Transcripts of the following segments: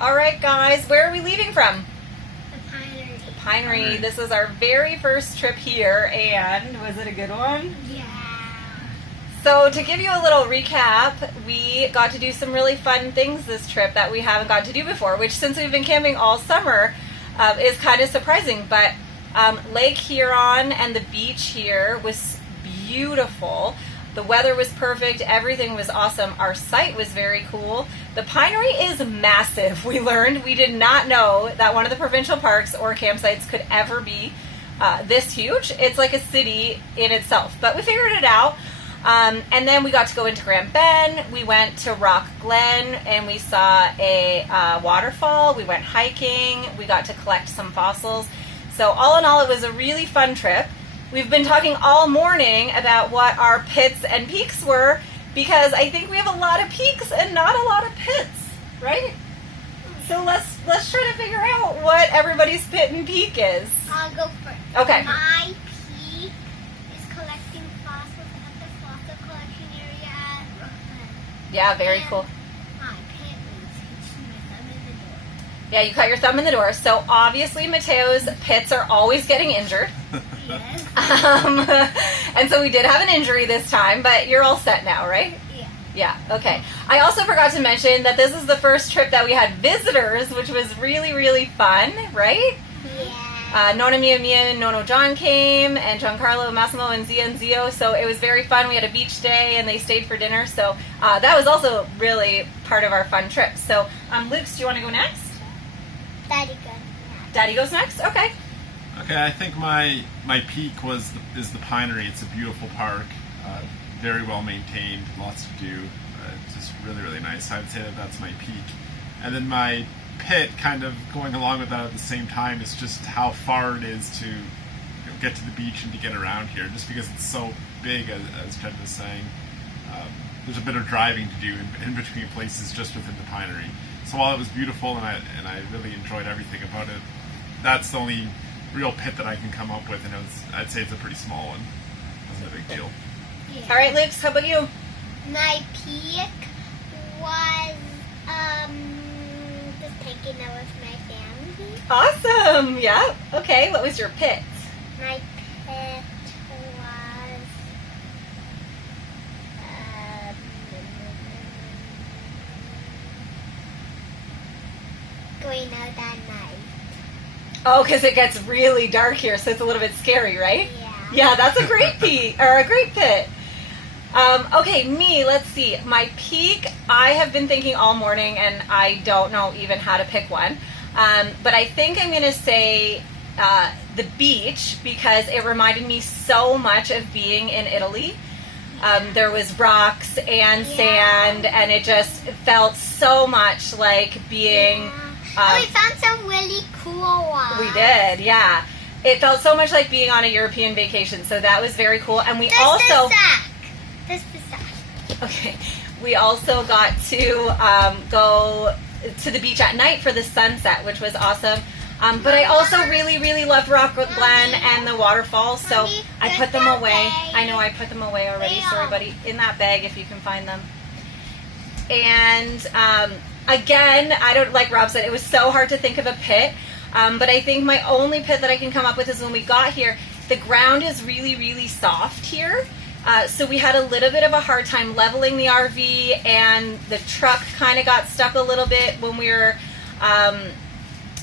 All right, guys, where are we leaving from? The Pinery. The Pinery. This is our very first trip here, and was it a good one? Yeah. So to give you a little recap, we got to do some really fun things this trip that we haven't got to do before, which since we've been camping all summer is kind of surprising. But Lake Huron and the beach here was beautiful. The weather was perfect. Everything was awesome. Our site was very cool. The Pinery is massive. We learned. We did not know that one of the provincial parks or campsites could ever be this huge. It's like a city in itself. But we figured it out. And then we got to go into Grand Bend. We went to Rock Glen and we saw a waterfall. We went hiking. We got to collect some fossils. So all in all, it was a really fun trip. We've been talking all morning about what our pits and peaks were because I think we have a lot of peaks and not a lot of pits, right? So let's try to figure out what everybody's pit and peak is. I'll go first. Okay. My peak is collecting fossils at the fossil collection area at Rockland. Yeah, very cool. My pit is hitching my thumb in the door. Yeah, you cut your thumb in the door. So obviously Mateo's pits are always getting injured. Yes. And so we did have an injury this time, but you're all set now, right? Yeah. Yeah, okay. I also forgot to mention that this is the first trip that we had visitors, which was really, really fun, right? Yeah. Nona Mia Mia and Nono John came, and Giancarlo, Massimo, and Zia and Zio, so it was very fun. We had a beach day, and they stayed for dinner, so that was also really part of our fun trip. So, Luke, do you want to go next? Daddy gun. Yeah. Daddy goes next? Okay. Okay, I think my peak is the Pinery. It's a beautiful park, very well maintained, lots to do, just really, really nice. I would say that that's my peak. And then my pit, kind of going along with that at the same time, is just how far it is to get to the beach and to get around here, just because it's so big, as Ted was saying. There's a bit of driving to do in between places just within the Pinery. So while it was beautiful and I really enjoyed everything about it, that's the only real pit that I can come up with, and I'd say it's a pretty small one. It wasn't a big deal. Yeah. All right, Luke, how about you? My peak was just hanging out with my family. Awesome. Yeah. Okay. What was your pit? My pit was going out at night. Oh, because it gets really dark here, so it's a little bit scary, right? Yeah. Yeah, that's a great peak or a great pit. Okay, me. Let's see. My peak. I have been thinking all morning, and I don't know even how to pick one. But I think I'm going to say the beach because it reminded me so much of being in Italy. There was rocks and sand, and it just felt so much like being. We found some really cool ones. We did, yeah. It felt so much like being on a European vacation, so that was very cool. And we This also. is the sack. Okay. We also got to go to the beach at night for the sunset, which was awesome. But I also really, really loved Rock Glen and the waterfalls, so Mommy, I get put them that away. bag. I know I put them away already. They Sorry, are. buddy. In that bag if you can find them. And again, I don't, like Rob said, it was so hard to think of a pit. But I think my only pit that I can come up with is when we got here, the ground is really, really soft here. So we had a little bit of a hard time leveling the RV, and the truck kind of got stuck a little bit when we were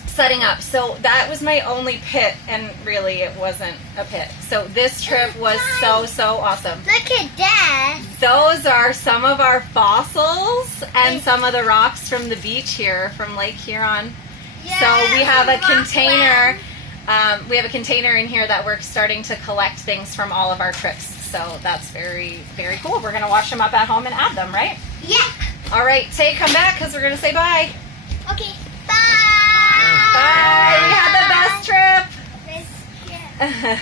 setting up. So that was my only pit, and really it wasn't a pit. So this trip was so awesome. Look at that. Those are some of our fossils and some of the rocks from the beach here from Lake Huron. So we have a container. We have a container in here that we're starting to collect things from all of our trips. So that's very, very cool. We're going to wash them up at home and add them, right? Yeah. All right, Tay, come back because we're going to say bye. Okay. Bye. Bye. We had the best trip. Let's get